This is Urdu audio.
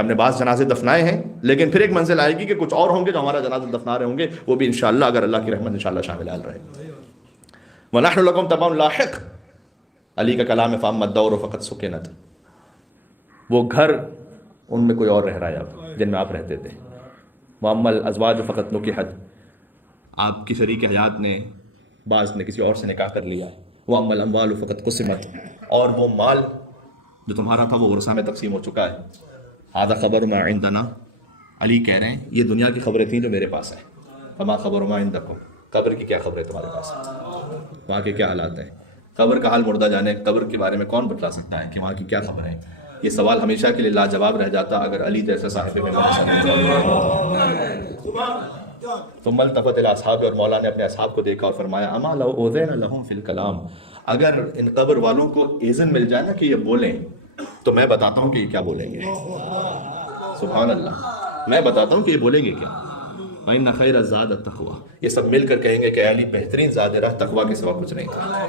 ہم نے بعض جنازے دفنائے ہیں، لیکن پھر ایک منزل آئے گی کہ کچھ اور ہوں گے جو ہمارا جنازہ دفنا رہے ہوں گے، وہ بھی انشاءاللہ اگر اللہ کی رحمت انشاءاللہ شامل حال رہے. وَنَحْنُ لَكُمْ تَبَعٌ لَاحِقٌ. علی کا کلام ہے فَأَمَّا الدَّوْرُ فَقَدْ سُكِنَتْ. وہ گھر ان میں کوئی اور رہ رہا ہے اب جن میں آپ رہتے تھے. وَأَمَّا الْأَزْوَاجُ فَقَدْ نُكِحَتْ. آپ کی شریک حیات نے بعض نے کسی اور سے نکاح کر لیا. وَأَمَّا الْأَمْوَالُ فَقَدْ قُسِمَتْ. اور وہ مال جو تمہارا تھا وہ ورثہ میں تقسیم ہو چکا ہے. هذا خبر ما عندنا. علی کہہ رہے ہیں یہ دنیا کی خبریں تھیں جو میرے پاس ہیں. فما خبر ما عندکم. قبر کی کیا خبریں تمہارے پاس ہیں، وہاں کے کیا حالات ہیں. قبر کا حال مردہ جانے، قبر کے بارے میں کون بتلا سکتا ہے کہ وہاں کی کیا خبر ہے. یہ سوال ہمیشہ کے لیے لاجواب رہ جاتا اگر علی جیسا صاحب ثم التفت الى اصحاب. اور مولا نے اپنے اصحاب کو دیکھا اور فرمایا اما لو اوذینا لهم فی الکلام. اگر ان قبر والوں کو اذن مل جائے نا کہ یہ بولیں تو میں بتاتا ہوں کہ یہ کیا بولیں گے. سبحان اللہ، میں بتاتا ہوں کہ یہ بولیں گے کیا. وَإِنَّ خَيْرَ الزَّادِ التَّقْوَىٰ. یہ سب مل کر کہیں گے کہ علی بہترین زاد راہ تقویٰ کے سوا کچھ نہیں تھا.